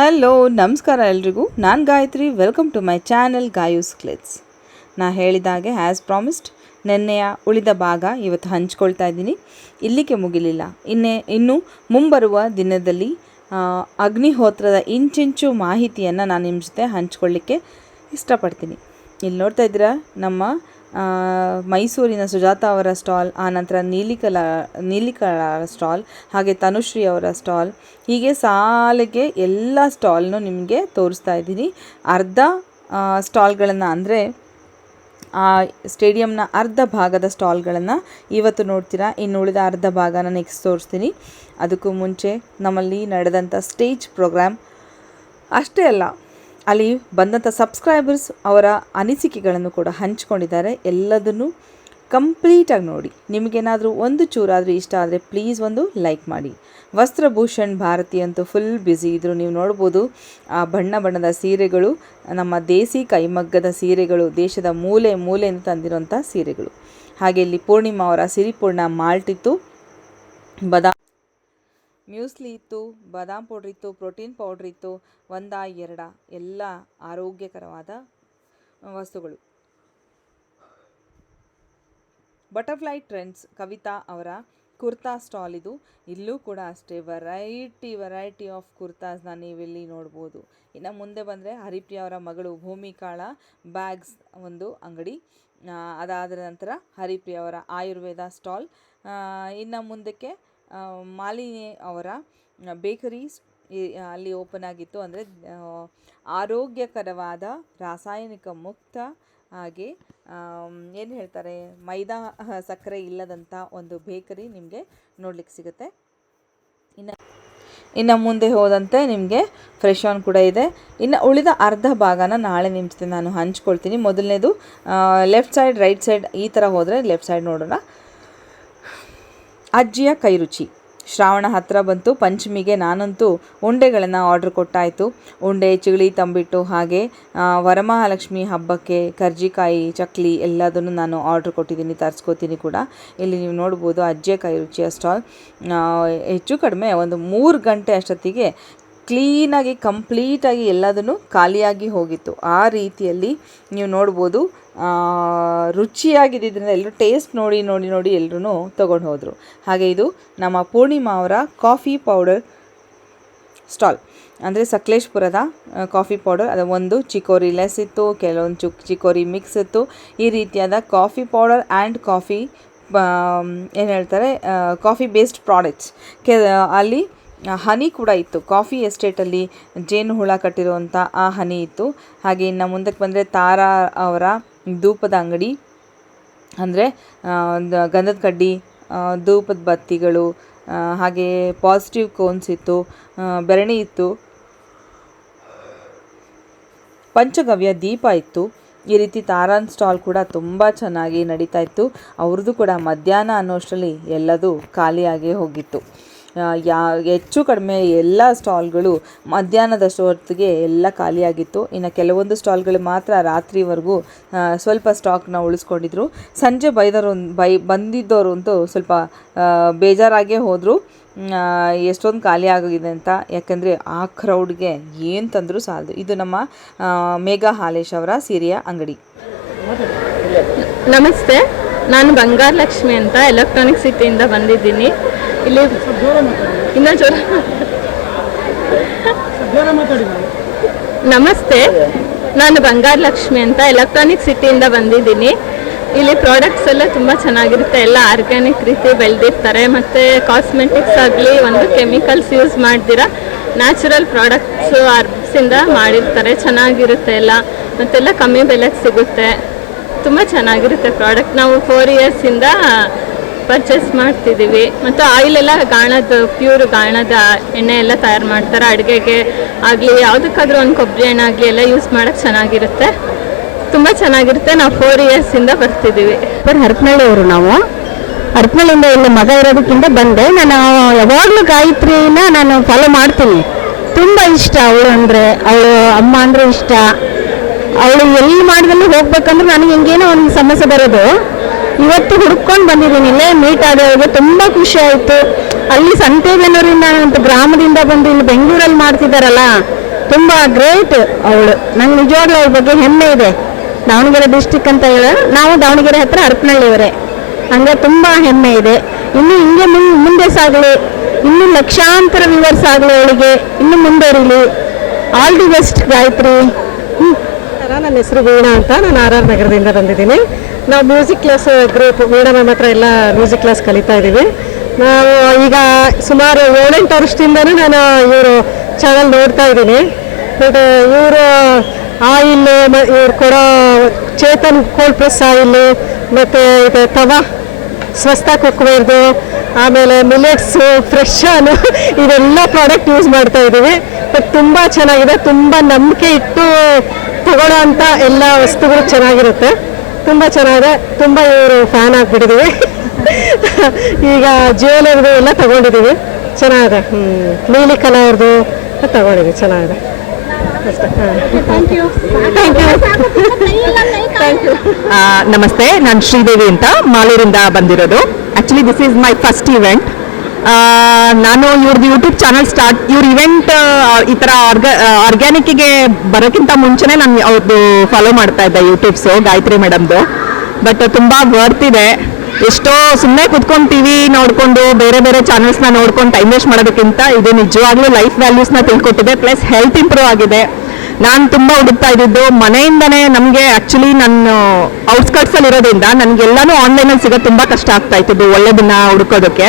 Hello, ನಮಸ್ಕಾರ ಎಲ್ರಿಗೂ. ನಾನು Gayatri welcome to my channel Gayu's glitz ನಾ ಹೇಳಿದಾಗೆ ಆ್ಯಸ್ ಪ್ರಾಮಿಸ್ಡ್ ನೆನ್ನೆಯ ಉಳಿದ ಭಾಗ ಇವತ್ತು ಹಂಚ್ಕೊಳ್ತಾ ಇದ್ದೀನಿ. ಇಲ್ಲಿಗೆ ಮುಗಿಲಿಲ್ಲ. ಇನ್ನೇ, ಇನ್ನು ಮುಂಬರುವ ದಿನದಲ್ಲಿ ಅಗ್ನಿಹೋತ್ರದ ಇಂಚಿಂಚು ಮಾಹಿತಿಯನ್ನು ನಾನು ನಿಮ್ಮ ಜೊತೆ ಹಂಚ್ಕೊಳ್ಳಿಕ್ಕೆ ಇಷ್ಟಪಡ್ತೀನಿ. ಇಲ್ಲಿ ನೋಡ್ತಾ ಇದ್ದೀರಾ, ನಮ್ಮ ಮೈಸೂರಿನ ಸುಜಾತ ಅವರ ಸ್ಟಾಲ್ ಆನಂತರ ನೀಲಿಕಲಾ, ನೀಲಿಕಲ ಸ್ಟಾಲ್, ಹಾಗೆ ತನುಶ್ರೀ ಅವರ ಸ್ಟಾಲ್, ಹೀಗೆ ಸಾಲಿಗೆ ಎಲ್ಲ ಸ್ಟಾಲ್ನು ನಿಮಗೆ ತೋರಿಸ್ತಾ ಇದ್ದೀನಿ. ಅರ್ಧ ಸ್ಟಾಲ್ಗಳನ್ನು ಅಂದರೆ, ಆ, ಸ್ಟೇಡಿಯಂನ ಅರ್ಧ ಭಾಗದ ಸ್ಟಾಲ್ಗಳನ್ನು ಇವತ್ತು ನೋಡ್ತೀರಾ. ಇನ್ನು ಉಳಿದ ಅರ್ಧ ಭಾಗನ ನೆಕ್ಸ್ಟ್ ತೋರಿಸ್ತೀನಿ. ಅದಕ್ಕೂ ಮುಂಚೆ ನಮ್ಮಲ್ಲಿ ನಡೆದಂಥ ಸ್ಟೇಜ್ ಪ್ರೋಗ್ರಾಮ್. ಅಷ್ಟೇ ಅಲ್ಲ. ಅಲ್ಲಿ ಬಂದಂಥ ಸಬ್ಸ್ಕ್ರೈಬರ್ಸ್ ಅವರ ಅನಿಸಿಕೆಗಳನ್ನು ಕೂಡ ಹಂಚ್ಕೊಂಡಿದ್ದಾರೆ. ಎಲ್ಲದನ್ನು ಕಂಪ್ಲೀಟಾಗಿ ನೋಡಿ. ನಿಮಗೇನಾದರೂ ಒಂದು ಚೂರಾದರೂ ಇಷ್ಟ ಆದರೆ ಪ್ಲೀಸ್ ಒಂದು ಲೈಕ್ ಮಾಡಿ. ವಸ್ತ್ರಭೂಷಣ್ ಭಾರತಿ ಅಂತೂ ಫುಲ್ ಬ್ಯುಸಿ ಇದ್ದರು ನೀವು ನೋಡ್ಬೋದು, ಆ ಬಣ್ಣ ಬಣ್ಣದ ಸೀರೆಗಳು, ನಮ್ಮ ದೇಸಿ ಕೈಮಗ್ಗದ ಸೀರೆಗಳು, ದೇಶದ ಮೂಲೆ ಮೂಲೆಯಿಂದ ತಂದಿರುವಂಥ ಸೀರೆಗಳು. ಹಾಗೆ ಇಲ್ಲಿ ಪೂರ್ಣಿಮಾ ಅವರ ಸಿರಿಪೂರ್ಣ ಮಾಲ್ಟಿತ್ತು ಬದಾ ಮ್ಯೂಸ್ಲಿ ಇತ್ತು, ಬಾದಾಮ್ ಪೌಡ್ರ್ ಇತ್ತು, ಪ್ರೋಟೀನ್ ಪೌಡ್ರ್ ಇತ್ತು, ಒಂದ, ಎರಡ, ಎಲ್ಲ ಆರೋಗ್ಯಕರವಾದ ವಸ್ತುಗಳು. ಬಟರ್ಫ್ಲೈ ಟ್ರೆಂಡ್ಸ್, ಕವಿತಾ ಅವರ ಕುರ್ತಾ ಸ್ಟಾಲ್ ಇದು. ಇಲ್ಲೂ ಕೂಡ ಅಷ್ಟೇ ವೆರೈಟಿ ವೆರೈಟಿ ಆಫ್ ಕುರ್ತಾಸ್ನ ನೀವಿಲ್ಲಿ ನೋಡ್ಬೋದು. ಇನ್ನು ಮುಂದೆ ಬಂದರೆ ಹರಿಪ್ರಿಯ ಅವರ ಮಗಳು ಭೂಮಿಕಾಳ ಬ್ಯಾಗ್ಸ್ ಒಂದು ಅಂಗಡಿ. ಅದಾದ ನಂತರ ಹರಿಪ್ರಿಯ ಅವರ ಆಯುರ್ವೇದ ಸ್ಟಾಲ್. ಇನ್ನು ಮುಂದಕ್ಕೆ ಮಾಲಿನಿ ಅವರ ಬೇಕರೀಸ್ ಅಲ್ಲಿ ಓಪನ್ ಆಗಿತ್ತು ಅಂದರೆ ಆರೋಗ್ಯಕರವಾದ, ರಾಸಾಯನಿಕ ಮುಕ್ತ ಹಾಗೆ ಏನು ಹೇಳ್ತಾರೆ, ಮೈದಾ ಸಕ್ಕರೆ ಇಲ್ಲದಂಥ ಒಂದು ಬೇಕರಿ ನಿಮಗೆ ನೋಡ್ಲಿಕ್ಕೆ ಸಿಗುತ್ತೆ. ಇನ್ನು ಇನ್ನು ಮುಂದೆ ಹೋದಂತೆ ನಿಮಗೆ ಫ್ರೆಶ್ ಆನ್ ಕೂಡ ಇದೆ. ಇನ್ನು ಉಳಿದ ಅರ್ಧ ಭಾಗನ ನಾಳೆ ನಿಮ್ಮ ನಾನು ಹಂಚ್ಕೊಳ್ತೀನಿ. ಮೊದಲನೇದು ಲೆಫ್ಟ್ ಸೈಡ್ ರೈಟ್ ಸೈಡ್ ಈ ಥರ ಹೋದರೆ ಲೆಫ್ಟ್ ಸೈಡ್ ನೋಡೋಣ. ಅಜ್ಜಿಯ ಕೈರುಚಿ. ಶ್ರಾವಣ ಹತ್ತಿರ ಬಂತು. ಪಂಚಮಿಗೆ ನಾನಂತೂ ಉಂಡೆಗಳನ್ನು ಆರ್ಡ್ರ್ ಕೊಟ್ಟಾಯಿತು. ಉಂಡೆ, ಚಿಗಳಿ ತಂಬಿಟ್ಟು ಹಾಗೆ ವರಮಹಾಲಕ್ಷ್ಮಿ ಹಬ್ಬಕ್ಕೆ ಕರ್ಜಿಕಾಯಿ, ಚಕ್ಲಿ ಎಲ್ಲದನ್ನು ನಾನು ಆರ್ಡ್ರ್ ಕೊಟ್ಟಿದ್ದೀನಿ. ತರಿಸ್ಕೋತೀನಿ ಕೂಡ. ಇಲ್ಲಿ ನೀವು ನೋಡ್ಬೋದು ಅಜ್ಜಿಯ ಕೈರುಚಿಯ ಸ್ಟಾಲ್ ಹೆಚ್ಚು ಕಡಿಮೆ ಒಂದು ಮೂರು ಗಂಟೆ ಅಷ್ಟೊತ್ತಿಗೆ ಕ್ಲೀನಾಗಿ ಕಂಪ್ಲೀಟಾಗಿ ಎಲ್ಲದನ್ನು ಖಾಲಿಯಾಗಿ ಹೋಗಿತ್ತು. ಆ ರೀತಿಯಲ್ಲಿ ನೀವು ನೋಡ್ಬೋದು ರುಚಿಯಾಗಿದ್ದರಿಂದ ಎಲ್ಲರೂ ಟೇಸ್ಟ್ ನೋಡಿ ನೋಡಿ ನೋಡಿ ಎಲ್ಲರೂ ತೊಗೊಂಡು ಹೋದರು. ಹಾಗೆ ಇದು ನಮ್ಮ ಪೂರ್ಣಿಮಾ ಅವರ ಕಾಫಿ ಪೌಡರ್ ಸ್ಟಾಲ್ ಅಂದರೆ ಸಕಲೇಶ್ಪುರದ ಕಾಫಿ ಪೌಡರ್ ಅದು ಒಂದು ಚಿಕೋರಿ ಲೆಸ್ ಇತ್ತು, ಕೆಲವೊಂದು ಚುಕ್ ಚಿಕೋರಿ ಮಿಕ್ಸ್ ಇತ್ತು. ಈ ರೀತಿಯಾದ ಕಾಫಿ ಪೌಡರ್ ಆ್ಯಂಡ್ ಕಾಫಿ ಏನು ಹೇಳ್ತಾರೆ ಕಾಫಿ ಬೇಸ್ಡ್ ಪ್ರಾಡಕ್ಟ್ಸ್ ಕೆ, ಅಲ್ಲಿ ಹನಿ ಕೂಡ ಇತ್ತು. ಕಾಫಿ ಎಸ್ಟೇಟಲ್ಲಿ ಜೇನು ಹುಳ ಕಟ್ಟಿರುವಂಥ ಆ ಹನಿ ಇತ್ತು. ಹಾಗೆ ಇನ್ನು ಮುಂದಕ್ಕೆ ಬಂದರೆ ತಾರಾ ಅವರ ಧೂಪದ ಅಂಗಡಿ, ಅಂದರೆ ಗಂಧದ ಕಡ್ಡಿ ಧೂಪದ ಬತ್ತಿಗಳು ಹಾಗೆಯೇ ಹಾಗೆ ಪಾಸಿಟಿವ್ ಕೋನ್ಸ್ ಇತ್ತು ಬೆರಣಿ ಇತ್ತು. ಪಂಚಗವ್ಯ ದೀಪ ಇತ್ತು. ಈ ರೀತಿ ತಾರಾನ್ ಸ್ಟಾಲ್ ಕೂಡ ತುಂಬ ಚೆನ್ನಾಗಿ ನಡೀತಾ ಇತ್ತು. ಅವ್ರದ್ದು ಕೂಡ ಮಧ್ಯಾಹ್ನ ಅನ್ನೋಷ್ಟರಲ್ಲಿ ಎಲ್ಲದೂ ಖಾಲಿಯಾಗೇ ಹೋಗಿತ್ತು. ಯಾ, ಹೆಚ್ಚು ಕಡಿಮೆ ಎಲ್ಲ ಸ್ಟಾಲ್ಗಳು ಮಧ್ಯಾಹ್ನದಷ್ಟು ಹೊತ್ತಿಗೆ ಎಲ್ಲ ಖಾಲಿಯಾಗಿತ್ತು. ಇನ್ನು ಕೆಲವೊಂದು ಸ್ಟಾಲ್ಗಳು ಮಾತ್ರ ರಾತ್ರಿವರೆಗೂ ಸ್ವಲ್ಪ ಸ್ಟಾಕ್ನ ಉಳಿಸ್ಕೊಂಡಿದ್ರು. ಸಂಜೆ ಬೈದವರು, ಬೈ, ಬಂದಿದ್ದವರು ಅಂತೂ ಸ್ವಲ್ಪ ಬೇಜಾರಾಗೇ ಹೋದರು. ಎಷ್ಟೊಂದು ಖಾಲಿ ಆಗಿದೆ ಅಂತ. ಯಾಕಂದರೆ ಆ ಕ್ರೌಡ್ಗೆ ಏನು ತಂದರೂ ಸಾಲದು. ಇದು ನಮ್ಮ ಮೇಘಾ ಹಾಲೇಶ್ ಅವರ ಸೀರೆಯ ಅಂಗಡಿ. ನಮಸ್ತೆ. ನಾನು ಬಂಗಾರ ಲಕ್ಷ್ಮಿ ಅಂತ ಎಲೆಕ್ಟ್ರಾನಿಕ್ ಸಿಟಿಯಿಂದ ಬಂದಿದ್ದೀನಿ. ಇಲ್ಲಿ ಇನ್ನೂ ಜೋರ ನಮಸ್ತೆ, ನಾನು ಬಂಗಾರ ಲಕ್ಷ್ಮಿ ಅಂತ ಎಲೆಕ್ಟ್ರಾನಿಕ್ ಸಿಟಿಯಿಂದ ಬಂದಿದ್ದೀನಿ. ಇಲ್ಲಿ ಪ್ರಾಡಕ್ಟ್ಸ್ ಎಲ್ಲ ತುಂಬ ಚೆನ್ನಾಗಿರುತ್ತೆ, ಎಲ್ಲ ಆರ್ಗ್ಯಾನಿಕ್ ರೀತಿ ಬೆಳೆದಿರ್ತಾರೆ, ಮತ್ತು ಕಾಸ್ಮೆಟಿಕ್ಸ್ ಆಗಲಿ ಒಂದು ಕೆಮಿಕಲ್ಸ್ ಯೂಸ್ ಮಾಡ್ದಿರ ನ್ಯಾಚುರಲ್ ಪ್ರಾಡಕ್ಟ್ಸು ಅರ್ಬ್ಸಿಂದ ಮಾಡಿರ್ತಾರೆ, ಚೆನ್ನಾಗಿರುತ್ತೆ ಎಲ್ಲ, ಮತ್ತೆಲ್ಲ ಕಮ್ಮಿ ಬೆಲೆಗೆ ಸಿಗುತ್ತೆ. ತುಂಬ ಚೆನ್ನಾಗಿರುತ್ತೆ ಪ್ರಾಡಕ್ಟ್. ನಾವು ಫೋರ್ ಇಯರ್ಸಿಂದ ಪರ್ಚೇಸ್ ಮಾಡ್ತಿದ್ದೀವಿ. ಮತ್ತು ಆಯಿಲ್ ಎಲ್ಲ ಗಾಣದ ಪ್ಯೂರ್ ಗಾಣದ ಎಣ್ಣೆ ಎಲ್ಲ ತಯಾರು ಮಾಡ್ತಾರೆ. ಅಡುಗೆಗೆ ಆಗಲಿ, ಯಾವುದಕ್ಕಾದ್ರೂ ಒಂದು ಕೊಬ್ಬರಿ ಎಣ್ಣೆ ಆಗಲಿ ಎಲ್ಲ ಯೂಸ್ ಮಾಡೋಕ್ಕೆ ಚೆನ್ನಾಗಿರುತ್ತೆ. ತುಂಬ ಚೆನ್ನಾಗಿರುತ್ತೆ. ನಾವು ಫೋರ್ ಇಯರ್ಸಿಂದ ಬರ್ತಿದ್ದೀವಿ. ಇವರು ಹರಪನಳ್ಳಿ ಅವರು ನಾವು. ಹರಪನಹಳ್ಳಿಯಿಂದ ಇಲ್ಲಿ ಮಗ ಇರೋದಕ್ಕಿಂತ ಬಂದೆ. ನಾನು ಯಾವಾಗಲೂ ಗಾಯತ್ರಿನ ನಾನು ಫಾಲೋ ಮಾಡ್ತೀನಿ. ತುಂಬ ಇಷ್ಟ ಅವಳು ಅಂದರೆ, ಅವಳು ಅಮ್ಮ ಅಂದರೆ ಇಷ್ಟ. ಅವಳು ಎಲ್ಲಿ ಮಾಡಿದಲ್ಲಿ ಹೋಗ್ಬೇಕಂದ್ರೆ ನನಗೆ ಹಿಂಗೇನೋ ಒಂದು ಸಮಸ್ಯೆ ಬರೋದು. ಇವತ್ತು ಹುಡ್ಕೊಂಡು ಬಂದಿದ್ದೀನಿ, ಇಲ್ಲೇ ಮೀಟ್ ಆದವ್ರಿಗೆ ತುಂಬ ಖುಷಿ ಆಯಿತು. ಅಲ್ಲಿ ಸಂತೆಬೆನ್ನೂರಿಂದ ಒಂದು ಗ್ರಾಮದಿಂದ ಬಂದು ಇಲ್ಲಿ ಬೆಂಗಳೂರಲ್ಲಿ ಮಾಡ್ತಿದ್ದಾರಲ್ಲ, ತುಂಬ ಗ್ರೇಟ್ ಅವಳು. ನಂಗೆ ನಿಜವಾಗ್ಲೂ ಅವ್ರ ಬಗ್ಗೆ ಹೆಮ್ಮೆ ಇದೆ. ದಾವಣಗೆರೆ ಡಿಸ್ಟಿಕ್ ಅಂತ ಹೇಳ ನಾವು ದಾವಣಗೆರೆ ಹತ್ರ ಹರಪನಹಳ್ಳಿಯವರೇ ಹಂಗೆ ತುಂಬ ಹೆಮ್ಮೆ ಇದೆ. ಇನ್ನು ಹಿಂಗೆ ಮುನ್, ಮುಂದೆ ಸಾಗಲಿ, ಇನ್ನು ಲಕ್ಷಾಂತರ ವಿವರ್ಸ್ ಆಗಲಿ ಅವಳಿಗೆ, ಇನ್ನು ಮುಂದುವರಿಲಿ ಆಲ್ ದಿ ಬೆಸ್ಟ್ ಗಾಯತ್ರಿ. ನನ್ನ ಹೆಸರು ವೀಣಾ ಅಂತ. ನಾನು ಆರ್ ಆರ್ ನಗರದಿಂದ ಬಂದಿದ್ದೀನಿ. ನಾವು music class group Veena ma'am ಹತ್ರ ಎಲ್ಲ ಮ್ಯೂಸಿಕ್ ಕ್ಲಾಸ್ ಕಲಿತಾ ಇದ್ದೀವಿ. ನಾವು ಈಗ ಸುಮಾರು ಏಳೆಂಟು ವರ್ಷದಿಂದನೂ ನಾನು ಇವರು ಚಾನಲ್ ನೋಡ್ತಾ ಇದ್ದೀನಿ. ಬಟ್ ಇವರು ಆಯಿಲ್ ಇವ್ರು ಕೊಡೋ ಚೇತನ್ ಕೋಲ್ಡ್ ಪ್ರೆಸ್ ಆಯಿಲ್, ಮತ್ತು ಇದು ತವಾ, ಸ್ವಸ್ಥ ಕುಕ್ವೇರ್ದು ಆಮೇಲೆ ಮಿಲೆಟ್ಸು ಫ್ರೆಶನು ಇದೆಲ್ಲ ಪ್ರಾಡಕ್ಟ್ ಯೂಸ್ ಮಾಡ್ತಾ ಇದ್ದೀವಿ. ಬಟ್ ತುಂಬ ಚೆನ್ನಾಗಿದೆ. ತುಂಬ ನಂಬಿಕೆ ಇಟ್ಟು ತಗೊಳ್ಳೋ ಅಂತ ಎಲ್ಲ ವಸ್ತುಗಳು ಚೆನ್ನಾಗಿರುತ್ತೆ. ತುಂಬ ಚೆನ್ನಾಗಿದೆ ತುಂಬ ಇವರು ಫ್ಯಾನ್ ಆಗಿಬಿಟ್ಟಿದ್ದೀವಿ ಈಗ ಜ್ಯುವೆಲರ್ದು ಎಲ್ಲ ತಗೊಂಡಿದ್ದೀವಿ ಚೆನ್ನಾಗಿದೆ ಹ್ಞೂ ನೀಲಿ ಕಲರ್ದು ತಗೊಂಡಿದ್ದೀವಿ ಚೆನ್ನಾಗಿದೆ. ನಮಸ್ತೆ ನಾನು ಶ್ರೀದೇವಿ ಅಂತ ಮಾಲೂರಿಂದ ಬಂದಿರೋದು. Actually this is my first event ನಾನು ಇವ್ರದ್ದು ಯೂಟ್ಯೂಬ್ ಚಾನಲ್ ಸ್ಟಾರ್ಟ್ ಇವ್ರ ಇವೆಂಟ್ ಈ ಥರ ಆರ್ಗ ಆರ್ಗ್ಯಾನಿಕ್ಕಿಗೆ ಬರೋಕ್ಕಿಂತ ಮುಂಚೆನೇ ನಾನು ಅವ್ರದ್ದು ಫಾಲೋ ಮಾಡ್ತಾ ಇದ್ದೆ ಯೂಟ್ಯೂಬ್ಸು ಗಾಯತ್ರಿ ಮೇಡಮ್ದು. ಬಟ್ ತುಂಬ ವರ್ತ್ ಇದೆ. ಎಷ್ಟೋ ಸುಮ್ಮನೆ ಕುತ್ಕೊಂಡು ಟಿ ವಿ ನೋಡಿಕೊಂಡು, ಬೇರೆ ಬೇರೆ ಚಾನಲ್ಸ್ನ ನೋಡ್ಕೊಂಡು ಟೈಮ್ ವೇಸ್ಟ್ ಮಾಡೋದಕ್ಕಿಂತ ಇದು ನಿಜವಾಗ್ಲೂ ಲೈಫ್ ವ್ಯಾಲ್ಯೂಸ್ನ ತಿಳ್ಕೊಟ್ಟಿದೆ ಪ್ಲಸ್ ಹೆಲ್ತ್ ಇಂಪ್ರೂವ್ ಆಗಿದೆ. ನಾನು ತುಂಬ ಹುಡುಕ್ತಾ ಇದ್ದಿದ್ದು, ಮನೆಯಿಂದನೇ ನಮಗೆ ಆ್ಯಕ್ಚುಲಿ ನಾನು ಔಟ್ಸ್ಕಟ್ಸ್ ಅಲ್ಲಿ ಇರೋದ್ರಿಂದ ಆನ್ಲೈನ್ ಆನ್ಲೈನಲ್ಲಿ ಸಿಗೋದು ತುಂಬ ಕಷ್ಟ ಆಗ್ತಾ ಇತ್ತು. ಒಳ್ಳೆದನ್ನ ಹುಡುಕೋದಕ್ಕೆ.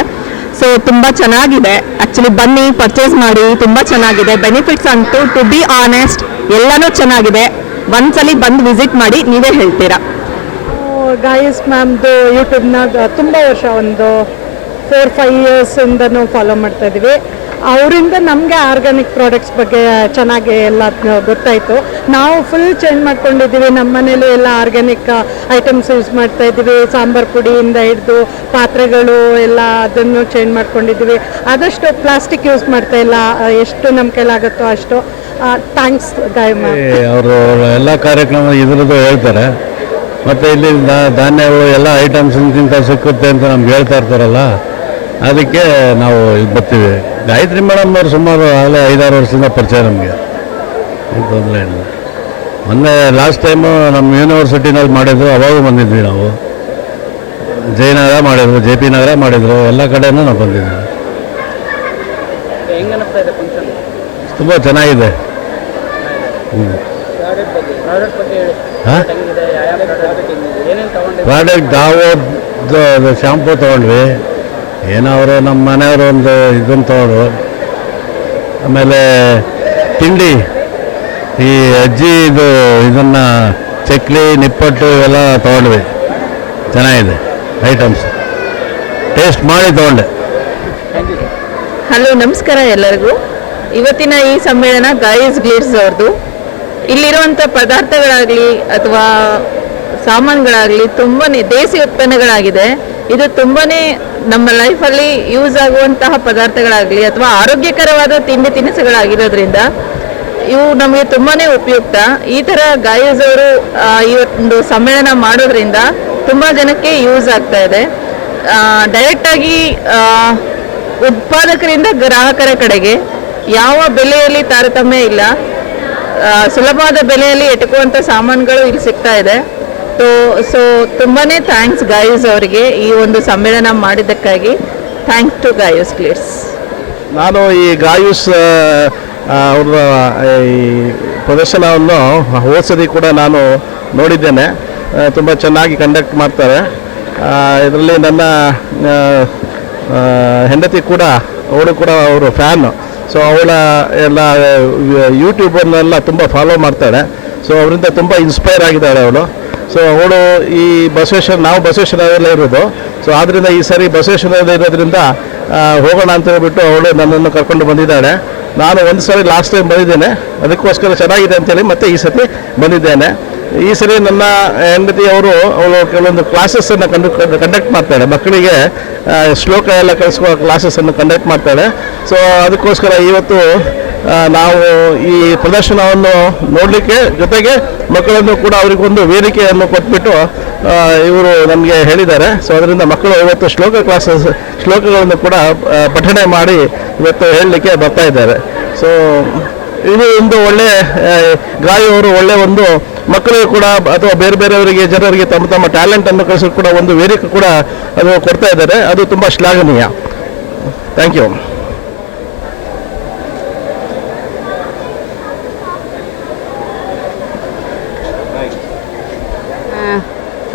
ಸೊ ತುಂಬ ಚೆನ್ನಾಗಿದೆ. ಆ್ಯಕ್ಚುಲಿ ಬನ್ನಿ ಪರ್ಚೇಸ್ ಮಾಡಿ, ತುಂಬ ಚೆನ್ನಾಗಿದೆ. ಬೆನಿಫಿಟ್ಸ್ ಅಂತೂ ಟು ಬಿ ಆನೆಸ್ಟ್ ಎಲ್ಲನೂ ಚೆನ್ನಾಗಿದೆ. ಒಂದ್ಸಲಿ ಬಂದು ವಿಸಿಟ್ ಮಾಡಿ, ನೀವೇ ಹೇಳ್ತೀರಾ? ಗಾಯಸ್ ಮ್ಯಾಮ್ದು ಯೂಟ್ಯೂಬ್ನಾಗ ತುಂಬ ವರ್ಷ ಒಂದು ಫೋರ್ ಫೈವ್ ಇಯರ್ಸಿಂದನೂ ಫಾಲೋ ಮಾಡ್ತಾ ಇದ್ದೀವಿ ಅವರಿಂದ ನಮಗೆ ಆರ್ಗ್ಯಾನಿಕ್ ಪ್ರಾಡಕ್ಟ್ಸ್ ಬಗ್ಗೆ ಚೆನ್ನಾಗಿ ಎಲ್ಲ ಗೊತ್ತಾಯಿತು. ನಾವು ಫುಲ್ ಚೇಂಜ್ ಮಾಡ್ಕೊಂಡಿದ್ದೀವಿ. ನಮ್ಮ ಮನೇಲಿ ಎಲ್ಲ ಆರ್ಗ್ಯಾನಿಕ್ ಐಟಮ್ಸ್ ಯೂಸ್ ಮಾಡ್ತಾ ಇದ್ದೀವಿ. ಸಾಂಬಾರ್ ಪುಡಿಯಿಂದ ಹಿಡಿದು ಪಾತ್ರೆಗಳು ಎಲ್ಲ ಅದನ್ನು ಚೇಂಜ್ ಮಾಡ್ಕೊಂಡಿದ್ದೀವಿ. ಆದಷ್ಟು ಪ್ಲಾಸ್ಟಿಕ್ ಯೂಸ್ ಮಾಡ್ತಾ ಇಲ್ಲ. ಎಷ್ಟು ನಮ್ಮ ಕೈಲಾಗುತ್ತೋ ಅಷ್ಟು. ಥ್ಯಾಂಕ್ಸ್ ಅವರು ಎಲ್ಲ ಕಾರ್ಯಕ್ರಮ ಇದ್ರದ್ದು ಹೇಳ್ತಾರೆ. ಮತ್ತು ಇಲ್ಲಿ ಧಾನ್ಯಗಳು ಎಲ್ಲ ಐಟಮ್ಸ್ ಇಂತಿಂತ ಸಿಕ್ಕುತ್ತೆ ಅಂತ ನಮ್ಗೆ ಹೇಳ್ತಾ ಇರ್ತಾರಲ್ಲ. ಅದಕ್ಕೆ ನಾವು ಬರ್ತೀವಿ. ಗಾಯತ್ರಿ ಮೇಡಮ್ ಅವ್ರು ಸುಮಾರು ಆಗಲೇ ಐದಾರು ವರ್ಷದಿಂದ ಪರಿಚಯ ನಮಗೆ. ತೊಂದರೆ ಇಲ್ಲ. ಮೊನ್ನೆ ಲಾಸ್ಟ್ ಟೈಮು ನಮ್ಮ ಯೂನಿವರ್ಸಿಟಿನಲ್ಲಿ ಮಾಡಿದ್ರು ಅವಾಗ ಬಂದಿದ್ವಿ ನಾವು. ಜಯನಗರ ಮಾಡಿದ್ರು ಜೆ ಪಿ ನಗರ ಮಾಡಿದ್ರು ಎಲ್ಲ ಕಡೆಯೂ ನಾವು ಬಂದಿದ್ವಿ. ತುಂಬ ಚೆನ್ನಾಗಿದೆ. ಪ್ರಾಡಕ್ಟ್ ದಾವೋದು ಅದು ಶ್ಯಾಂಪು ತೊಗೊಂಡ್ವಿ. ಏನೋ ಅವರು ನಮ್ಮ ಮನೆಯವರು ಒಂದು ಇದನ್ನು ತೊಗೊಂಡು ಆಮೇಲೆ ತಿಂಡಿ, ಈ ಅಜ್ಜಿ ಇದು ಇದನ್ನು ಚಕ್ಲಿ, ನಿಪ್ಪಟ್ಟು ಇವೆಲ್ಲ ತೊಗೊಂಡ್ವಿ. ಚೆನ್ನಾಗಿದೆ, ಐಟಮ್ಸ್. ಟೇಸ್ಟ್ ಮಾಡಿ ತೊಗೊಂಡೆ. ಹಲೋ, ನಮಸ್ಕಾರ ಎಲ್ಲರಿಗೂ. ಇವತ್ತಿನ ಈ ಸಮ್ಮೇಳನ ಗಾಯಸ್ ಗ್ಲೀಡ್ಸ್ ಅವ್ರದ್ದು ಇಲ್ಲಿರುವಂಥ ಪದಾರ್ಥಗಳಾಗಲಿ ಅಥವಾ ಸಾಮಾನುಗಳಾಗಲಿ ತುಂಬಾ ದೇಸಿ ಉತ್ಪನ್ನಗಳಾಗಿದೆ. ಇದು ತುಂಬಾನೇ ನಮ್ಮ ಲೈಫಲ್ಲಿ ಯೂಸ್ ಆಗುವಂತಹ ಪದಾರ್ಥಗಳಾಗಲಿ ಅಥವಾ ಆರೋಗ್ಯಕರವಾದ ತಿಂಡಿ ತಿನಿಸುಗಳಾಗಿರೋದ್ರಿಂದ ಇವು ನಮಗೆ ತುಂಬಾನೇ ಉಪಯುಕ್ತ. ಈ ಥರ ಗಾಯಸ್ ಅವರು ಈ ಒಂದು ಸಮ್ಮೇಳನ ಮಾಡೋದ್ರಿಂದ ತುಂಬ ಜನಕ್ಕೆ ಯೂಸ್ ಆಗ್ತಾ ಇದೆ. ಡೈರೆಕ್ಟಾಗಿ ಉತ್ಪಾದಕರಿಂದ ಗ್ರಾಹಕರ ಕಡೆಗೆ ಯಾವ ಬೆಲೆಯಲ್ಲಿ ತಾರತಮ್ಯ ಇಲ್ಲ. ಸುಲಭವಾದ ಬೆಲೆಯಲ್ಲಿ ಎಟಕುವಂಥ ಸಾಮಾನುಗಳು ಇಲ್ಲಿ ಸಿಗ್ತಾ ಇದೆ. ಸೊ ಸೊ ತುಂಬಾ ಥ್ಯಾಂಕ್ಸ್ ಗಾಯಸ್ ಅವರಿಗೆ ಈ ಒಂದು ಸಮ್ಮೇಳನ ಮಾಡಿದ್ದಕ್ಕಾಗಿ. ಥ್ಯಾಂಕ್ಸ್ ಟು ಗಾಯಸ್ ಕ್ಲಿಯರ್ಸ್ ನಾನು ಈ ಗಾಯುಸ್ ಅವರ ಈ ಪ್ರದರ್ಶನವನ್ನು ಹೋದ್ಸರಿ ಕೂಡ ನಾನು ನೋಡಿದ್ದೇನೆ. ತುಂಬ ಚೆನ್ನಾಗಿ ಕಂಡಕ್ಟ್ ಮಾಡ್ತಾರೆ. ಇದರಲ್ಲಿ ನನ್ನ ಹೆಂಡತಿ ಕೂಡ, ಅವಳು ಕೂಡ ಅವರು ಫ್ಯಾನ್ ಸೊ ಅವಳ ಎಲ್ಲ ಯೂಟ್ಯೂಬನ್ನೆಲ್ಲ ತುಂಬ ಫಾಲೋ ಮಾಡ್ತಾಳೆ. ಸೊ ಅವರಿಂದ ತುಂಬ ಇನ್ಸ್ಪೈರ್ ಆಗಿದ್ದಾಳೆ ಅವಳು. ಸೊ ಅವಳು ಈ ಬಸವೇಶ್ವರ ನಾವು ಬಸವೇಶ್ವರದಲ್ಲೇ ಇರೋದು. ಸೊ ಆದ್ದರಿಂದ ಈ ಸರಿ ಬಸವೇಶ್ವರದಲ್ಲೇ ಇರೋದ್ರಿಂದ ಹೋಗೋಣ ಅಂತ ಹೇಳ್ಬಿಟ್ಟು ಅವಳು ನನ್ನನ್ನು ಕರ್ಕೊಂಡು ಬಂದಿದ್ದಾಳೆ. ನಾನು ಒಂದು ಸಾರಿ ಲಾಸ್ಟ್ ಟೈಮ್ ಬಂದಿದ್ದೇನೆ. ಅದಕ್ಕೋಸ್ಕರ ಚೆನ್ನಾಗಿದೆ ಅಂತೇಳಿ ಮತ್ತೆ ಈ ಸತಿ ಬಂದಿದ್ದೇನೆ. ಈ ಸರಿ ನನ್ನ ಹೆಂಡತಿ ಅವರು, ಅವಳು ಕೆಲವೊಂದು ಕ್ಲಾಸಸ್ಸನ್ನು ಕಂಡು ಕಂಡಕ್ಟ್ ಮಾಡ್ತಾಳೆ. ಮಕ್ಕಳಿಗೆ ಶ್ಲೋಕ ಎಲ್ಲ ಕಲಿಸುವ ಕ್ಲಾಸಸ್ಸನ್ನು ಕಂಡಕ್ಟ್ ಮಾಡ್ತಾಳೆ. ಸೊ ಅದಕ್ಕೋಸ್ಕರ ಇವತ್ತು ನಾವು ಈ ಪ್ರದರ್ಶನವನ್ನು ನೋಡಲಿಕ್ಕೆ ಜೊತೆಗೆ ಮಕ್ಕಳನ್ನು ಕೂಡ ಅವರಿಗೊಂದು ವೇದಿಕೆಯನ್ನು ಕೊಟ್ಬಿಟ್ಟು ಇವರು ನಮಗೆ ಹೇಳಿದ್ದಾರೆ. ಸೊ ಅದರಿಂದ ಮಕ್ಕಳು ಇವತ್ತು ಶ್ಲೋಕ ಕ್ಲಾಸಸ್, ಶ್ಲೋಕಗಳನ್ನು ಕೂಡ ಪಠಣೆ ಮಾಡಿ ಇವತ್ತು ಹೇಳಲಿಕ್ಕೆ ಬರ್ತಾ ಇದ್ದಾರೆ. ಸೊ ಇದು ಒಂದು ಒಳ್ಳೆ ಗಾಯವರು ಗಾಯ ಒಳ್ಳೆ ಒಂದು ಮಕ್ಕಳಿಗೆ ಕೂಡ, ಅಥವಾ ಬೇರೆ ಬೇರೆಯವರಿಗೆ, ಜನರಿಗೆ ತಮ್ಮ ತಮ್ಮ ಟ್ಯಾಲೆಂಟ್ ಅನ್ನು ಕಳಿಸೋಕೆ ಕೂಡ ಒಂದು ವೇದಿಕೆ ಕೂಡ ಅದು ಕೊಡ್ತಾ ಇದ್ದಾರೆ. ಅದು ತುಂಬ ಶ್ಲಾಘನೀಯ. ಥ್ಯಾಂಕ್ ಯು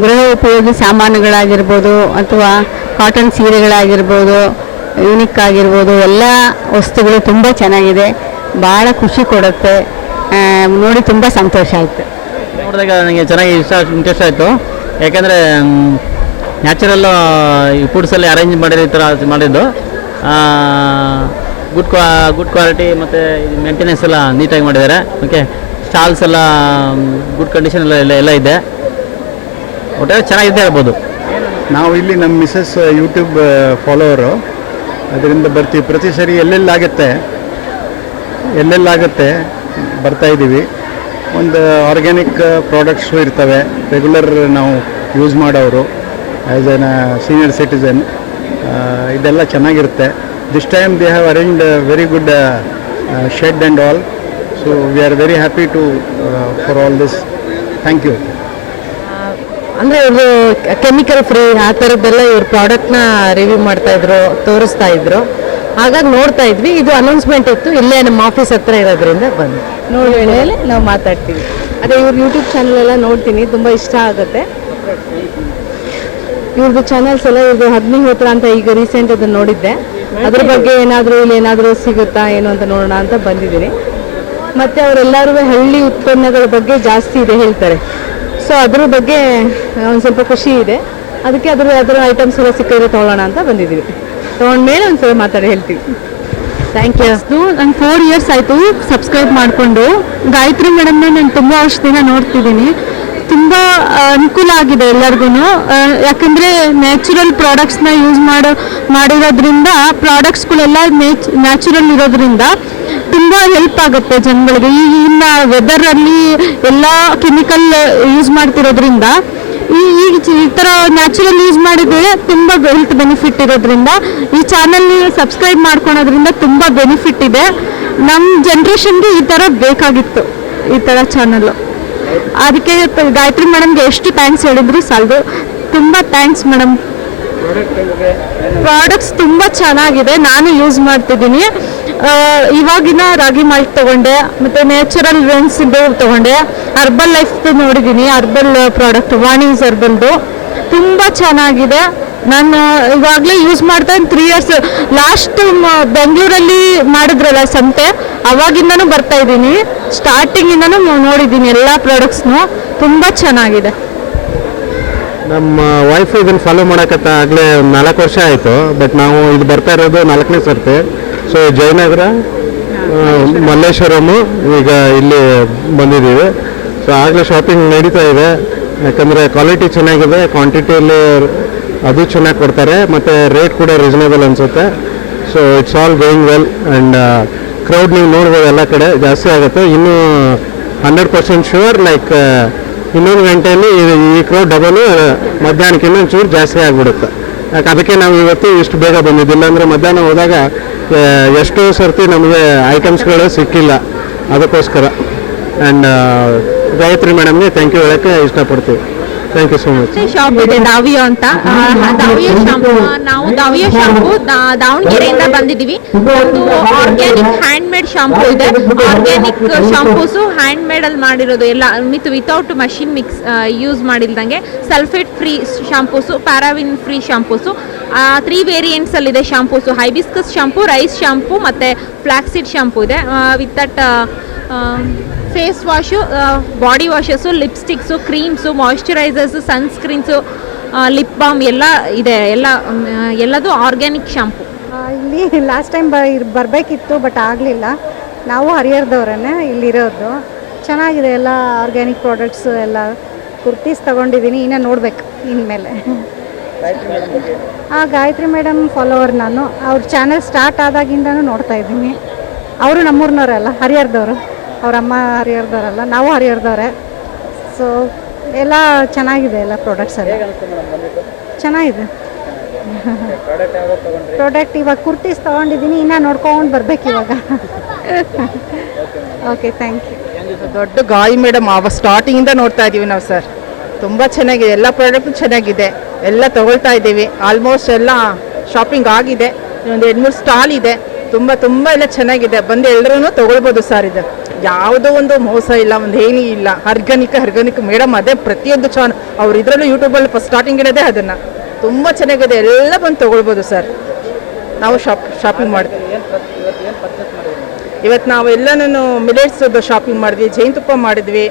ಗೃಹ ಉಪಯೋಗಿ ಸಾಮಾನುಗಳಾಗಿರ್ಬೋದು ಅಥವಾ ಕಾಟನ್ ಸೀರೆಗಳಾಗಿರ್ಬೋದು ಯೂನಿಕ್ ಆಗಿರ್ಬೋದು, ಎಲ್ಲ ವಸ್ತುಗಳು ತುಂಬ ಚೆನ್ನಾಗಿದೆ. ಭಾಳ ಖುಷಿ ಕೊಡುತ್ತೆ. ನೋಡಿ ತುಂಬ ಸಂತೋಷ ಆಯಿತು. ನೋಡಿದಾಗ ನನಗೆ ಚೆನ್ನಾಗಿ ಇಷ್ಟ ಇಂಟ್ರೆಸ್ಟ್ ಆಯಿತು. ಯಾಕೆಂದರೆ ನ್ಯಾಚುರಲ್ಲು ಈ ಫುಡ್ಸಲ್ಲಿ ಅರೇಂಜ್ ಮಾಡಿರೋ ಈ ಥರ ಮಾಡಿದ್ದು. ಗುಡ್ ಕ್ವಾ ಗುಡ್ ಕ್ವಾಲಿಟಿ ಮತ್ತು ಮೇಂಟೆನೆನ್ಸ್ ಎಲ್ಲ ನೀಟಾಗಿ ಮಾಡಿದ್ದಾರೆ. ಓಕೆ ಸ್ಟಾಲ್ಸ್ ಎಲ್ಲ ಗುಡ್ ಕಂಡೀಷನ್ ಎಲ್ಲ ಎಲ್ಲ ಇದೆ. ಒಟ್ಟಾರೆ ಚೆನ್ನಾಗಿದೆ ಹೇಳ್ಬೋದು. ನಾವು ಇಲ್ಲಿ ನಮ್ಮ ಮಿಸಸ್ ಯೂಟ್ಯೂಬ್ ಫಾಲೋವರು ಅದರಿಂದ ಬರ್ತೀವಿ. ಪ್ರತಿ ಸರಿ ಎಲ್ಲೆಲ್ಲಾಗುತ್ತೆ ಎಲ್ಲೆಲ್ಲಾಗುತ್ತೆ, ಬರ್ತಾ ಇದ್ದೀವಿ. ಒಂದು ಆರ್ಗ್ಯಾನಿಕ್ ಪ್ರಾಡಕ್ಟ್ಸು ಇರ್ತವೆ. ರೆಗ್ಯುಲರ್ ನಾವು ಯೂಸ್ ಮಾಡೋರು. ಆ್ಯಸ್ ಎನ್ ಸೀನಿಯರ್ ಸಿಟಿಸನ್ ಇದೆಲ್ಲ ಚೆನ್ನಾಗಿರುತ್ತೆ. This time they have arranged very good shed and all so we are very happy to for all this thank you ಅಂದರೆ ಇವರು ಕೆಮಿಕಲ್ ಫ್ರೀ ಆ ಥರದ್ದೆಲ್ಲ ಇವ್ರ ಪ್ರಾಡಕ್ಟ್ನ ರಿವ್ಯೂ ಮಾಡ್ತಾ ಇದ್ರು, ತೋರಿಸ್ತಾ ಇದ್ರು. ಹಾಗಾಗಿ ನೋಡ್ತಾ ಇದ್ವಿ. ಇದು ಅನೌನ್ಸ್ಮೆಂಟ್ ಇತ್ತು. ಇಲ್ಲೇ ನಮ್ಮ ಆಫೀಸ್ ಹತ್ರ ಇರೋದ್ರಿಂದ ಬಂದು ನೋಡಿ ಮೇಲೆ ನಾವು ಮಾತಾಡ್ತೀವಿ. ಅದೇ ಇವ್ರ ಯೂಟ್ಯೂಬ್ ಚಾನಲ್ ಎಲ್ಲ ನೋಡ್ತೀನಿ. ತುಂಬ ಇಷ್ಟ ಆಗುತ್ತೆ. ಇವ್ರದ್ದು ಚಾನಲ್ಸ್ ಎಲ್ಲ ಇವ್ರದ್ದು ಅಗ್ನಿಹೋತ್ರ ಅಂತ ಈಗ ರೀಸೆಂಟ್ ಅದನ್ನು ನೋಡಿದ್ದೆ. ಅದ್ರ ಬಗ್ಗೆ ಏನಾದರೂ ಇಲ್ಲಿ ಏನಾದರೂ ಸಿಗುತ್ತಾ, ಏನು ಅಂತ ನೋಡೋಣ ಅಂತ ಬಂದಿದ್ದೀನಿ. ಮತ್ತು ಅವರೆಲ್ಲರೂ ಹಳ್ಳಿ ಉತ್ಪನ್ನಗಳ ಬಗ್ಗೆ ಜಾಸ್ತಿ ಇದೆ ಹೇಳ್ತಾರೆ. ಸೊ ಅದ್ರ ಬಗ್ಗೆ ಒಂದು ಸ್ವಲ್ಪ ಖುಷಿ ಇದೆ. ಅದಕ್ಕೆ ಅದ್ರ, ಅದರ ಐಟಮ್ಸ್ ಎಲ್ಲ ಸಿಕ್ಕಿದ್ರೆ ತೊಗೊಳ್ಳೋಣ ಅಂತ ಬಂದಿದ್ದೀವಿ. ತೊಗೊಂಡ್ಮೇಲೆ ಒಂದು ಸಲ ಮಾತಾಡಿ ಹೇಳ್ತೀವಿ. ಥ್ಯಾಂಕ್ ಯು ನಂಗೆ ಫೋರ್ ಇಯರ್ಸ್ ಆಯಿತು ಸಬ್ಸ್ಕ್ರೈಬ್ ಮಾಡಿಕೊಂಡು. ಗಾಯತ್ರಿ ಮೇಡಮ್ನ ನಾನು ತುಂಬ ವರ್ಷದಿಂದ ನೋಡ್ತಿದ್ದೀನಿ. ತುಂಬ ಅನುಕೂಲ ಆಗಿದೆ ಎಲ್ಲರಿಗೂ ಯಾಕಂದರೆ ನ್ಯಾಚುರಲ್ ಪ್ರಾಡಕ್ಟ್ಸ್ನ ಯೂಸ್ ಮಾಡೋ, ಮಾಡಿರೋದ್ರಿಂದ ಪ್ರಾಡಕ್ಟ್ಸ್ಗಳೆಲ್ಲ ನೇಚ್ ನ್ಯಾಚುರಲ್ ಇರೋದ್ರಿಂದ ತುಂಬ ಹೆಲ್ಪ್ ಆಗುತ್ತೆ ಜನಗಳಿಗೆ. ಈಗಿನ ವೆದರಲ್ಲಿ ಎಲ್ಲ ಕೆಮಿಕಲ್ ಯೂಸ್ ಮಾಡ್ತಿರೋದ್ರಿಂದ, ಈ ಈ ಥರ ನ್ಯಾಚುರಲ್ ಯೂಸ್ ಮಾಡಿದ್ರೆ ತುಂಬ ಹೆಲ್ತ್ ಬೆನಿಫಿಟ್ ಇರೋದ್ರಿಂದ, ಈ ಚಾನಲ್ ಸಬ್ಸ್ಕ್ರೈಬ್ ಮಾಡ್ಕೊಳೋದ್ರಿಂದ ತುಂಬ ಬೆನಿಫಿಟ್ ಇದೆ. ನಮ್ಮ ಜನ್ರೇಷನ್ಗೆ ಈ ಥರ ಬೇಕಾಗಿತ್ತು, ಈ ಥರ ಚಾನಲ್ಲು ಅದಕ್ಕೆ ಗಾಯತ್ರಿ ಮೇಡಮ್ಗೆ ಎಷ್ಟು ಥ್ಯಾಂಕ್ಸ್ ಹೇಳಿದ್ರು ಸಾಲದು. ತುಂಬ ಥ್ಯಾಂಕ್ಸ್ ಮೇಡಮ್ ಪ್ರಾಡಕ್ಟ್ಸ್ ತುಂಬ ಚೆನ್ನಾಗಿದೆ, ನಾನು ಯೂಸ್ ಮಾಡ್ತಿದ್ದೀನಿ. ಇವಾಗಿನ ರಾಗಿ ಮಾಲ್ಟ್ ತೊಗೊಂಡೆ, ಮತ್ತು ನ್ಯಾಚುರಲ್ ವೆನ್ಸಿದ್ದು ತಗೊಂಡೆ. ಅರ್ಬಲ್ ಲೈಫ್ದು ನೋಡಿದ್ದೀನಿ ಅರ್ಬಲ್ ಪ್ರಾಡಕ್ಟ್ ವಾಣಿಂಗ್ಸ್ ಅರ್ಬಲ್ದು ತುಂಬ ಚೆನ್ನಾಗಿದೆ. ನಾನು ಇವಾಗಲೇ ಯೂಸ್ ಮಾಡ್ತಾ ತ್ರೀ ಇಯರ್ಸ್ ಲಾಸ್ಟ್ ಬೆಂಗಳೂರಲ್ಲಿ ಮಾಡಿದ್ರಲ್ಲ ಸಂತೆ, ಅವಾಗಿಂದನೂ ಬರ್ತಾ ಇದ್ದೀನಿ. ಸ್ಟಾರ್ಟಿಂಗಿಂದನೂ ನೋಡಿದ್ದೀನಿ ಎಲ್ಲ ಪ್ರಾಡಕ್ಟ್ಸ್ನು ತುಂಬ ಚೆನ್ನಾಗಿದೆ. ನಮ್ಮ ವೈಫ್ ಇದನ್ನು ಫಾಲೋ ಮಾಡೋಕತ್ತ ಆಗಲೇ ಒಂದು ನಾಲ್ಕು ವರ್ಷ ಆಯಿತು ಬಟ್ ನಾವು ಇದು ಬರ್ತಾ ಇರೋದು ನಾಲ್ಕನೇ ಸರ್ತಿ. ಸೊ ಜಯನಗರ ಮಲ್ಲೇಶ್ವರಮು ಈಗ ಇಲ್ಲಿ ಬಂದಿದ್ದೀವಿ. ಸೊ ಆಗಲೇ ಶಾಪಿಂಗ್ ನಡೀತಾ ಇದೆ. ಯಾಕಂದರೆ ಕ್ವಾಲಿಟಿ ಚೆನ್ನಾಗಿದೆ ಕ್ವಾಂಟಿಟಿಯಲ್ಲಿ ಅದು ಚೆನ್ನಾಗಿ ಕೊಡ್ತಾರೆ ಮತ್ತು ರೇಟ್ ಕೂಡ ರೀಸನೇಬಲ್ ಅನಿಸುತ್ತೆ. So it's all going well and crowd ನೀವು ನೋಡ್ಬೋದು ಎಲ್ಲ ಕಡೆ ಜಾಸ್ತಿ ಆಗುತ್ತೆ. ಇನ್ನೂ ಹಂಡ್ರೆಡ್ ಪರ್ಸೆಂಟ್ ಶೂರ್ ಲೈಕ್ ಇನ್ನೊಂದು ಗಂಟೆಯಲ್ಲಿ ಈ- ಕ್ರೌಡ್ ಡಬಲ್ ಮಧ್ಯಾಹ್ನಕ್ಕೆ ಇನ್ನೊಂದು ಚೂರು ಜಾಸ್ತಿ ಆಗಿಬಿಡುತ್ತೆ. ಯಾಕೆ ಅದಕ್ಕೆ ನಾವು ಇವತ್ತು ಇಷ್ಟು ಬೇಗ ಬಂದಿದ್ದಿಲ್ಲ. ಅಂದರೆ ಮಧ್ಯಾಹ್ನ ಹೋದಾಗ ಎಷ್ಟೋ ಸರ್ತಿ ನಮಗೆ ಐಟಮ್ಸ್ಗಳು ಸಿಕ್ಕಿಲ್ಲ. ಅದಕ್ಕೋಸ್ಕರ. ಆ್ಯಂಡ್ ಗಾಯತ್ರಿ ಮೇಡಮ್ಗೆ ಥ್ಯಾಂಕ್ ಯು ಹೇಳೋಕ್ಕೆ ಇಷ್ಟಪಡ್ತೀವಿ. Thank you so much shop ಇದೆ ದಾವಿಯೋ ಅಂತ. ಆ, ದಾವಿಯೋ ಶಾಂಪು ನಾವು ದಾವಿಯೋ ಶಾಂಪು ದಾ- ದಾವಣಗೆರೆಯಿಂದ ಬಂದಿದ್ದೀವಿ. ಒಂದು ಆರ್ಗ್ಯಾನಿಕ್ ಹ್ಯಾಂಡ್ ಮೇಡ್ ಶಾಂಪು ಇದೆ. ಆರ್ಗ್ಯಾನಿಕ್ ಶಾಂಪೂಸು ಹ್ಯಾಂಡ್ ಮೇಡ್ ಅಲ್ಲಿ ಮಾಡಿರೋದು ಎಲ್ಲ with without machine mix use ಮಾಡಿಲ್ದಂಗೆ sulphate free shampoos paraben free shampoos three variants ಅಲ್ಲಿ ಇದೆ shampoos hibiscus shampoo rice shampoo ಮತ್ತೆ ಫ್ಲಾಕ್ಸಿಡ್ ಶಾಂಪು ಇದೆ. With that face wash body washes lipsticks creams moisturisers sunscreens lip balm ಎಲ್ಲ ಇದೆ. ಎಲ್ಲ ಎಲ್ಲದೂ organic ಆ, ಇಲ್ಲಿ ಲಾಸ್ಟ್ ಟೈಮ್ ಬ ಬರಬೇಕಿತ್ತು ಬಟ್ ಆಗಲಿಲ್ಲ. ನಾವು ಹರಿಹರದವ್ರೇ ಇಲ್ಲಿರೋದು. ಚೆನ್ನಾಗಿದೆ ಎಲ್ಲ ಆರ್ಗ್ಯಾನಿಕ್ ಪ್ರಾಡಕ್ಟ್ಸು ಎಲ್ಲ. ಕುರ್ತೀಸ್ ತೊಗೊಂಡಿದ್ದೀನಿ ಇನ್ನೂ ನೋಡಬೇಕು ಇನ್ಮೇಲೆ. ಆ ಗಾಯತ್ರಿ ಮೇಡಮ್ ಫಾಲೋವರ್ ನಾನು. ಅವ್ರ ಚಾನಲ್ ಸ್ಟಾರ್ಟ್ ಆದಾಗಿಂದನೂ ನೋಡ್ತಾ ಇದ್ದೀನಿ. ಅವರು ನಮ್ಮೂರಿನವರಲ್ಲ ಹರಿಹರದವರು. ಅವ್ರ ಅಮ್ಮ ಹರಿಹರದವರಲ್ಲ, ನಾವು ಹರಿಹರದವ್ರೆ. ಸೊ ಎಲ್ಲ ಚೆನ್ನಾಗಿದೆ ಎಲ್ಲ ಪ್ರಾಡಕ್ಟ್ಸ್ ಎಲ್ಲ. ಚೆನ್ನಾಗಿದೆ. ಪ್ರಾಡಕ್ಟ್ ಇವಾಗ ಕುರ್ತೀಸ್ ತೊಗೊಂಡಿದ್ದೀನಿ, ಇನ್ನೂ ನೋಡ್ಕೊಂಡು ಬರಬೇಕು ಇವಾಗ. ಓಕೆ ಥ್ಯಾಂಕ್ ಯು ದೊಡ್ಡ ಗಾಯಿ ಮೇಡಮ್ ಆವಾಗ ಸ್ಟಾರ್ಟಿಂಗಿಂದ ನೋಡ್ತಾ ಇದ್ದೀವಿ ನಾವು ಸರ್ ತುಂಬ ಚೆನ್ನಾಗಿದೆ, ಎಲ್ಲ ಪ್ರಾಡಕ್ಟು ಚೆನ್ನಾಗಿದೆ. ಎಲ್ಲ ತಗೊಳ್ತಾ ಇದ್ದೀವಿ. ಆಲ್ಮೋಸ್ಟ್ ಎಲ್ಲ ಶಾಪಿಂಗ್ ಆಗಿದೆ. ಒಂದು ಎರಡು ಮೂರು ಸ್ಟಾಲ್ ಇದೆ. ತುಂಬ ತುಂಬ ಎಲ್ಲ ಚೆನ್ನಾಗಿದೆ. ಬಂದು ಎಲ್ಲರೂ ತೊಗೊಳ್ಬೋದು ಸರ್ ಇದು. ಯಾವುದೋ ಒಂದು ಮೋಸ ಇಲ್ಲ ಒಂದು ಏನೂ ಇಲ್ಲ. ಆರ್ಗಾನಿಕ್ ಆರ್ಗಾನಿಕ್ ಮೇಡಮ್ ಅದೇ ಪ್ರತಿಯೊಂದು ಚಾನ್ ಅವ್ರು ಇದರಲ್ಲೂ ಯೂಟ್ಯೂಬಲ್ಲಿ ಫಸ್ಟ್ ಸ್ಟಾರ್ಟಿಂಗ್ ಇಡೋದೇ ಅದನ್ನು. ತುಂಬ ಚೆನ್ನಾಗಿದೆ. ಎಲ್ಲ ಬಂದು ತೊಗೊಳ್ಬೋದು ಸರ್. ನಾವು ಶಾಪ್ ಶಾಪಿಂಗ್ ಮಾಡ್ತೀವಿ ಇವತ್ತು ನಾವು ಎಲ್ಲನೂ ಮಿಲೇಟ್ಸದ್ದು ಶಾಪಿಂಗ್ ಮಾಡಿದ್ವಿ. ಜೇನುತುಪ್ಪ ಮಾಡಿದ್ವಿ.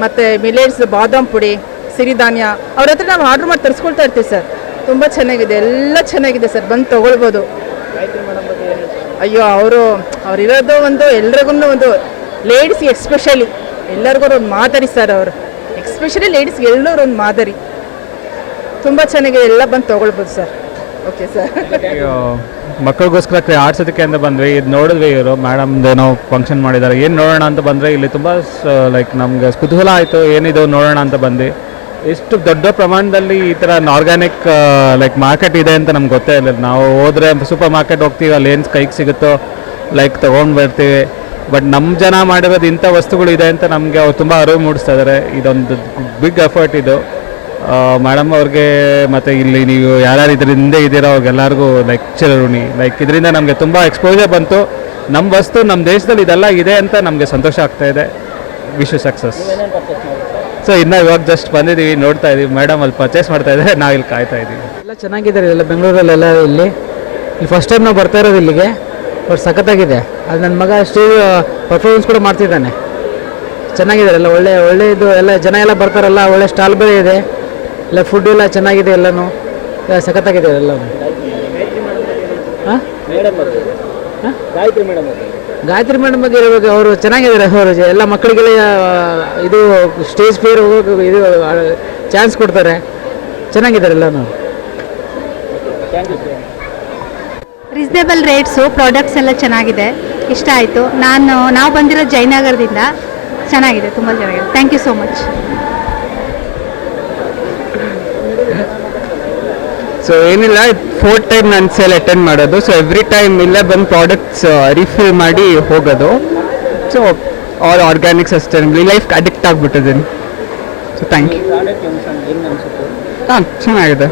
ಮತ್ತು ಮಿಲೇಟ್ಸ್ ಬಾದಾಮ್ ಪುಡಿ ಸಿರಿಧಾನ್ಯ ಅವ್ರ ಹತ್ರ ನಾವು ಆರ್ಡ್ರ್ ಮಾಡಿ ತರಿಸ್ಕೊಳ್ತಾ ಇರ್ತೀವಿ ಸರ್. ತುಂಬ ಚೆನ್ನಾಗಿದೆ. ಎಲ್ಲ ಚೆನ್ನಾಗಿದೆ ಸರ್. ಬಂದು ತೊಗೊಳ್ಬೋದು. ಅಯ್ಯೋ ಅವರು ಅವರಿರೋದು ಒಂದು ಎಲ್ರಿಗೂ ಒಂದು ಲೇಡೀಸ್ ಎಸ್ಪೆಷಲಿ ಎಲ್ಲರಿಗೂ ಒಂದು ಮಾದರಿ ಸರ್ ಅವರು. ಎಕ್ಸ್ಪೆಷಲಿ ಲೇಡೀಸ್ಗೆ ಎಲ್ಲರೂ ಒಂದು ಮಾದರಿ. ತುಂಬ ಚೆನ್ನಾಗಿ ಎಲ್ಲ ಬಂದು ತೊಗೊಳ್ಬೋದು ಸರ್ ಓಕೆ ಸರ್ ಮಕ್ಕಳಿಗೋಸ್ಕರ ಆಡ್ಸೋದಕ್ಕೆ ಅಂತ ಬಂದ್ವಿ. ಇದು ನೋಡಿದ್ವಿ ಇವರು. ಮೇಡಮ್ದು ಏನೋ ಫಂಕ್ಷನ್ ಮಾಡಿದ್ದಾರೆ ಏನು ನೋಡೋಣ ಅಂತ ಬಂದರೆ ಇಲ್ಲಿ ತುಂಬ ಲೈಕ್ ನಮಗೆ ಕುತೂಹಲ ಆಯಿತು. ಏನಿದು ನೋಡೋಣ ಅಂತ ಬಂದು ಎಷ್ಟು ದೊಡ್ಡ ಪ್ರಮಾಣದಲ್ಲಿ ಈ ಥರ ಆರ್ಗ್ಯಾನಿಕ್ ಲೈಕ್ ಮಾರ್ಕೆಟ್ ಇದೆ ಅಂತ ನಮ್ಗೆ ಗೊತ್ತೇ ಇಲ್ಲ ನಾವು ಹೋದರೆ ಸೂಪರ್ ಮಾರ್ಕೆಟ್ ಹೋಗ್ತೀವಿ, ಅಲ್ಲಿ ಏನು ಕೈಗೆ ಸಿಗುತ್ತೋ ಲೈಕ್ ತೊಗೊಂಡು ಬರ್ತೀವಿ. ಬಟ್ ನಮ್ಮ ಜನ ಮಾಡಿರೋದು ಇಂಥ ವಸ್ತುಗಳು ಇದೆ ಅಂತ ನಮಗೆ ಅವ್ರು ತುಂಬ ಅರಿವು ಮೂಡಿಸ್ತಾ ಇದ್ದಾರೆ ಇದೊಂದು ಬಿಗ್ ಎಫರ್ಟ್ ಇದು. ಮೇಡಮ್ ಅವ್ರಿಗೆ ಮತ್ತು ಇಲ್ಲಿ ನೀವು ಯಾರ್ಯಾರು ಇದ್ರ ಹಿಂದೆ ಇದ್ದೀರೋ ಅವ್ರಿಗೆಲ್ಲರಿಗೂ ಲೈಕ್ ಚಿರಋಣಿ. ಲೈಕ್ ಇದರಿಂದ ನಮಗೆ ತುಂಬ ಎಕ್ಸ್ಪೋಜರ್ ಬಂತು. ನಮ್ಮ ವಸ್ತು ನಮ್ಮ ದೇಶದಲ್ಲಿ ಇದೆಲ್ಲ ಇದೆ ಅಂತ ನಮಗೆ ಸಂತೋಷ ಆಗ್ತಾ ಇದೆ. ವಿಶ್ ಸಕ್ಸಸ್ ಸೊ ಇನ್ನೂ ಇವಾಗ ಜಸ್ಟ್ ಬಂದಿದ್ದೀವಿ ನೋಡ್ತಾ ಇದ್ದೀವಿ ಮೇಡಮ್ ಅಲ್ಲಿ ಪರ್ಚೇಸ್ ಮಾಡ್ತಾ ಇದ್ದಾರೆ ನಾವು ಇಲ್ಲಿ ಕಾಯ್ತಾ ಇದ್ದೀವಿ ಎಲ್ಲ ಚೆನ್ನಾಗಿದ್ದಾರೆ, ಎಲ್ಲ ಬೆಂಗಳೂರಲ್ಲೆಲ್ಲ ಇಲ್ಲಿ. ಇಲ್ಲಿ ಫಸ್ಟ್ ಟೈಮ್ ನಾವು ಬರ್ತಾ ಇರೋದು ಇಲ್ಲಿಗೆ. ಬಟ್ ಸಖತ್ತಾಗಿದೆ. ಅದು ನನ್ನ ಮಗ ಸ್ಟೇಜ್ ಪರ್ಫಾರ್ಮೆನ್ಸ್ ಕೂಡ ಮಾಡ್ತಿದ್ದಾನೆ. ಚೆನ್ನಾಗಿದ್ದಾರೆ ಎಲ್ಲ, ಒಳ್ಳೆ ಒಳ್ಳೆ ಇದು ಎಲ್ಲ, ಜನ ಎಲ್ಲ ಬರ್ತಾರಲ್ಲ, ಒಳ್ಳೆ ಸ್ಟಾಲ್ ಬೇರೆ ಇದೆ. ಎಲ್ಲ ಫುಡ್ ಎಲ್ಲ ಚೆನ್ನಾಗಿದೆ ಎಲ್ಲನೂ. ಎಲ್ಲ ಸಖತ್ತಾಗಿದೆ ಎಲ್ಲನೂ. ಹಾಂ ಗಾಯತ್ರಿ ಮೇಡಮ್ ಬಗ್ಗೆ ಇರಬೇಕು ಅವರು ಚೆನ್ನಾಗಿದ್ದಾರೆ, ಅವರು ಎಲ್ಲ ಮಕ್ಕಳಿಗೆಲ್ಲ ಇದು ಸ್ಟೇಜ್ ಫೇರ್ ಹೋಗೋಕೆ, ಇದು ಚಾನ್ಸ್ ಕೊಡ್ತಾರೆ. ಚೆನ್ನಾಗಿದ್ದಾರೆ ಎಲ್ಲನೂ. ರೀಸ್ನೇಬಲ್ ರೇಟ್ಸು ಪ್ರಾಡಕ್ಟ್ಸ್ ಎಲ್ಲ ಚೆನ್ನಾಗಿದೆ. ಇಷ್ಟ ಆಯಿತು. ನಾನು ನಾವು ಬಂದಿರೋ ಜಯನಗರದಿಂದ ಚೆನ್ನಾಗಿದೆ ತುಂಬ ಚೆನ್ನಾಗಿದೆ. Thank you so much so ಏನಿಲ್ಲ ಫೋರ್ತ್ ಟೈಮ್ ನಾನು ಸೇಲ್ ಅಟೆಂಡ್ ಮಾಡೋದು. ಸೊ ಎವ್ರಿ ಟೈಮ್ ಇಲ್ಲ ಬಂದು ಪ್ರಾಡಕ್ಟ್ಸ್ ರಿಫಿಲ್ ಮಾಡಿ ಹೋಗೋದು. So all organic sustainable life addict ಆಗಿಬಿಟ್ಟಿದ್ದೀನಿ. So thank you ಹಾಂ ಚೆನ್ನಾಗಿದೆ.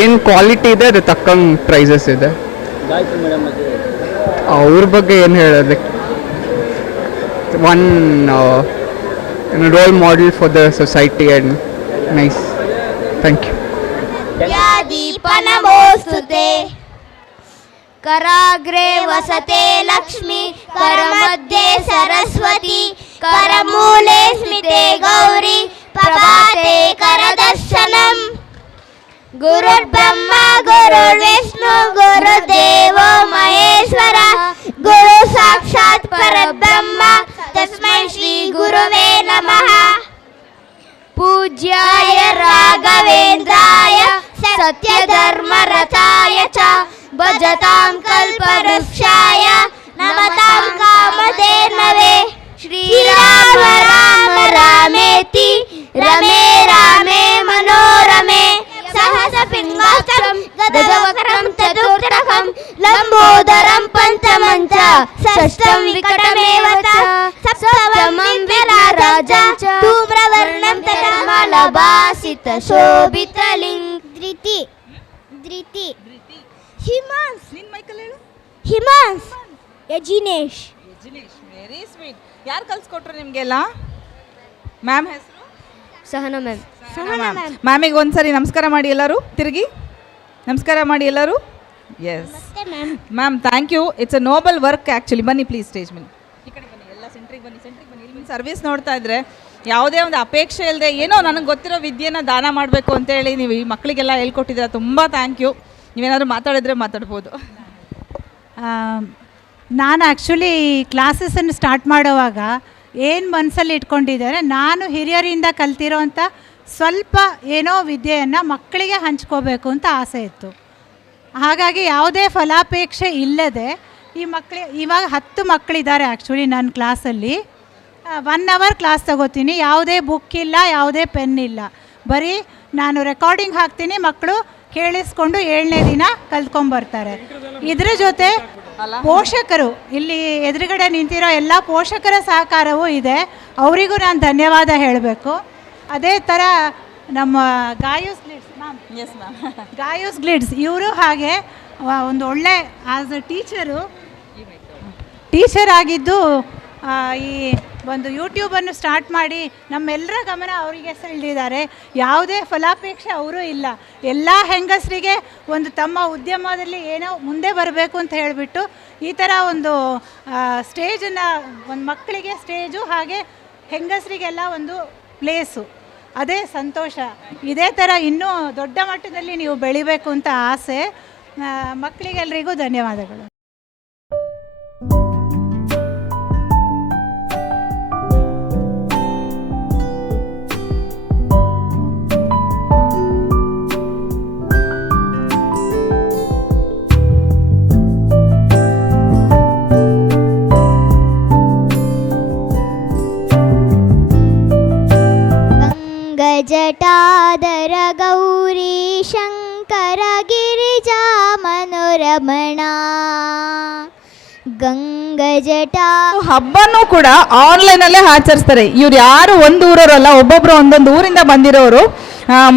ಏನು ಕ್ವಾಲಿಟಿ ಇದೆ ಅದು ತಕ್ಕಂಗೆ ಪ್ರೈಸಸ್ ಇದೆ. ಅವ್ರ ಬಗ್ಗೆ ಏನು ಹೇಳೋದು? One role model for the society and nice thank you ದೀಪನಮೋಸ್ತುತೆ ಕರಾಗ್ರೆ ವಸತೆ ಲಕ್ಷ್ಮಿ ಕರಮಧ್ಯೆ ಸರಸ್ವತಿ ಕರ ಮೂಲೆ ಸ್ಮಿತೆ ಗೌರಿ ಪ್ರಭಾತೆ ಕರ गुरुर्ब्रह्मा गुरुर्विष्णु गुरुदेवो महेश्वर गुरु साक्षात् परब्रह्म तस्मै श्री गुरुवे नमः। पूज्याय राघवेन्द्राय सत्यधर्मरताय च भजतां कल्पवृक्षाय नमतां रामे దశవక్రం చతుర్థకం లంబోదరం పంచమం చ షష్టం వికటమేవ చ సప్తమం విరారాజం చ ధూమ్రవర్ణం తటమలభాసిత శోభితలింగ ధృతి ధృతి హిమాన్స్ ಹಿಮಾನ್ಸ್ ಯಜಿನೇಶ್ ಯಜಿನೇಶ್ ವೆರಿ ಸ್ವೀಟ್ ಯಾರು ಕಲ್ಸ್ಕೊಟ್ರು ನಿಮಗೆಲ್ಲ ಮ್ಯಾಮ್ ಹೆಸರು ಸಹನ ಮ್ಯಾಮ್ ಸಹನ ಮ್ಯಾಮ್ ಮ್ಯಾಮಿಗೆ ಒಂದ್ಸರಿ ನಮಸ್ಕಾರ ಮಾಡಿ ಎಲ್ಲರೂ ತಿರುಗಿ ನಮಸ್ಕಾರ ಮಾಡಿ ಎಲ್ಲರೂ. Yes ma'am thank you it's a noble work actually ಬನ್ನಿ ಪ್ಲೀಸ್ ಸ್ಟೇಜ್ ಮೇಲೆ ಈ ಕಡೆ ಬನ್ನಿ ಎಲ್ಲ ಸೆಂಟ್ರಿಗೆ ಬನ್ನಿ ಸೆಂಟ್ರಿಗೆ ಬನ್ನಿ. ಇಲ್ಲಿ ಸರ್ವಿಸ್ ನೋಡ್ತಾ ಇದ್ರೆ ಯಾವುದೇ ಒಂದು ಅಪೇಕ್ಷೆ ಇಲ್ಲದೆ ಏನೋ ನನಗೆ ಗೊತ್ತಿರೋ ವಿದ್ಯೆನ ದಾನ ಮಾಡಬೇಕು ಅಂತೇಳಿ ನೀವು ಈ ಮಕ್ಕಳಿಗೆಲ್ಲ ಹೇಳ್ಕೊಟ್ಟಿದ್ದೀರಾ. ತುಂಬ ಥ್ಯಾಂಕ್ ಯು ನೀವೇನಾದರೂ ಮಾತಾಡಿದ್ರೆ ಮಾತಾಡ್ಬೋದು. ನಾನು ಆ್ಯಕ್ಚುಲಿ ಕ್ಲಾಸಸನ್ನು ಸ್ಟಾರ್ಟ್ ಮಾಡುವಾಗ ಏನು ಮನಸ್ಸಲ್ಲಿ ಇಟ್ಕೊಂಡಿದ್ದಾರೆ ನಾನು ಹಿರಿಯರಿಂದ ಕಲ್ತಿರೋಂಥ ಸ್ವಲ್ಪ ಏನೋ ವಿದ್ಯೆಯನ್ನು ಮಕ್ಕಳಿಗೆ ಹಂಚ್ಕೋಬೇಕು ಅಂತ ಆಸೆ ಇತ್ತು. ಹಾಗಾಗಿ ಯಾವುದೇ ಫಲಾಪೇಕ್ಷೆ ಇಲ್ಲದೆ ಈ ಮಕ್ಕಳಿ ಇವಾಗ ಹತ್ತು ಮಕ್ಕಳಿದ್ದಾರೆ ಆ್ಯಕ್ಚುಲಿ ನನ್ನ ಕ್ಲಾಸಲ್ಲಿ ಒನ್ ಅವರ್ ಕ್ಲಾಸ್ ತಗೋತೀನಿ, ಯಾವುದೇ ಬುಕ್ ಇಲ್ಲ, ಯಾವುದೇ ಪೆನ್ ಇಲ್ಲ. ಬರೀ ನಾನು ರೆಕಾರ್ಡಿಂಗ್ ಹಾಕ್ತೀನಿ ಮಕ್ಕಳು ಕೇಳಿಸ್ಕೊಂಡು ಏಳನೇ ದಿನ ಕಲ್ತ್ಕೊಂಬರ್ತಾರೆ ಇದರ ಜೊತೆ ಪೋಷಕರು, ಇಲ್ಲಿ ಎದುರುಗಡೆ ನಿಂತಿರೋ ಎಲ್ಲ ಪೋಷಕರ ಸಹಕಾರವೂ ಇದೆ. ಅವರಿಗೂ ನಾನು ಧನ್ಯವಾದ ಹೇಳಬೇಕು. ಅದೇ ಥರ ನಮ್ಮ Gayu's glitz ma'am yes ma'am Gayu's glitz ಇವರು ಹಾಗೆ ಒಂದು ಒಳ್ಳೆ ಆಸ್ ಅ ಟೀಚರು ಟೀಚರ್ ಆಗಿದ್ದು ಈ ಒಂದು ಯೂಟ್ಯೂಬನ್ನು ಸ್ಟಾರ್ಟ್ ಮಾಡಿ ನಮ್ಮೆಲ್ಲರ ಗಮನ ಅವರಿಗೆ ಸೆಳೆದಿದ್ದಾರೆ. ಯಾವುದೇ ಫಲಾಪೇಕ್ಷೆ ಅವರು ಇಲ್ಲ. ಎಲ್ಲ ಹೆಂಗಸರಿಗೆ ಒಂದು ತಮ್ಮ ಉದ್ಯಮದಲ್ಲಿ ಏನೋ ಮುಂದೆ ಬರಬೇಕು ಅಂತ ಹೇಳಿಬಿಟ್ಟು ಈ ಥರ ಒಂದು ಸ್ಟೇಜನ್ನು ಒಂದು ಮಕ್ಕಳಿಗೆ ಸ್ಟೇಜು ಹಾಗೆ ಹೆಂಗಸರಿಗೆಲ್ಲ ಒಂದು ಪ್ಲೇಸು ಅದೇ ಸಂತೋಷ. ಇದೇ ಥರ ಇನ್ನೂ ದೊಡ್ಡ ಮಟ್ಟದಲ್ಲಿ ನೀವು ಬೆಳಿಬೇಕು ಅಂತ ಆಸೆ. ಮಕ್ಕಳಿಗೆಲ್ಲರಿಗೂ ಧನ್ಯವಾದಗಳು. ಗಂಗಜಟಾ ಹಬ್ಬನೂ ಕೂಡ ಆನ್ಲೈನಲ್ಲೇ ಆಚರಿಸ್ತಾರೆ. ಇವ್ರು ಯಾರು ಒಂದು ಊರವರಲ್ಲ ಒಬ್ಬೊಬ್ರು ಒಂದೊಂದು ಊರಿಂದ ಬಂದಿರೋರು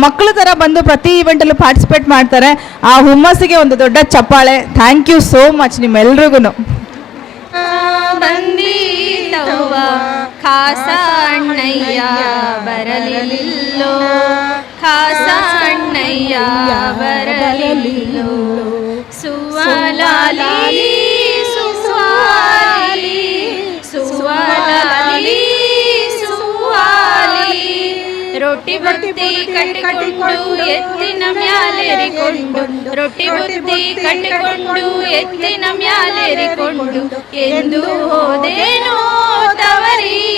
ಮಕ್ಕಳ ಥರ ಬಂದು ಪ್ರತಿ ಇವೆಂಟಲ್ಲೂ ಪಾರ್ಟಿಸಿಪೇಟ್ ಮಾಡ್ತಾರೆ. ಆ ಹುಮ್ಮಸ್ಸಿಗೆ ಒಂದು ದೊಡ್ಡ ಚಪ್ಪಾಳೆ. ಥ್ಯಾಂಕ್ ಯು ಸೋ ಮಚ್ ನಿಮ್ಮೆಲ್ರಿಗೂ ಬಂದೀತವ್ವ ಖಾಸ ಅಣ್ಣಯ್ಯ ಬರಲಿಲ್ಲೋ. ಖಾಸ ಅಣ್ಣಯ್ಯ ಬುತ್ತಿ ಕಟ್ಟಿಕೊಂಡು ಎತ್ತಿನ ಮ್ಯಾಲೆರಿಕೊಂಡು ರೊಟ್ಟಿ ಬುತ್ತಿ ಕಟ್ಟಿಕೊಂಡು ಎತ್ತಿನ ಮ್ಯಾಲೆರಿಕೊಂಡು ಎಂದು ಹೋದೇನೋ ತವರಿಗೆ ಯಾವಾಗ ಹೋದೇ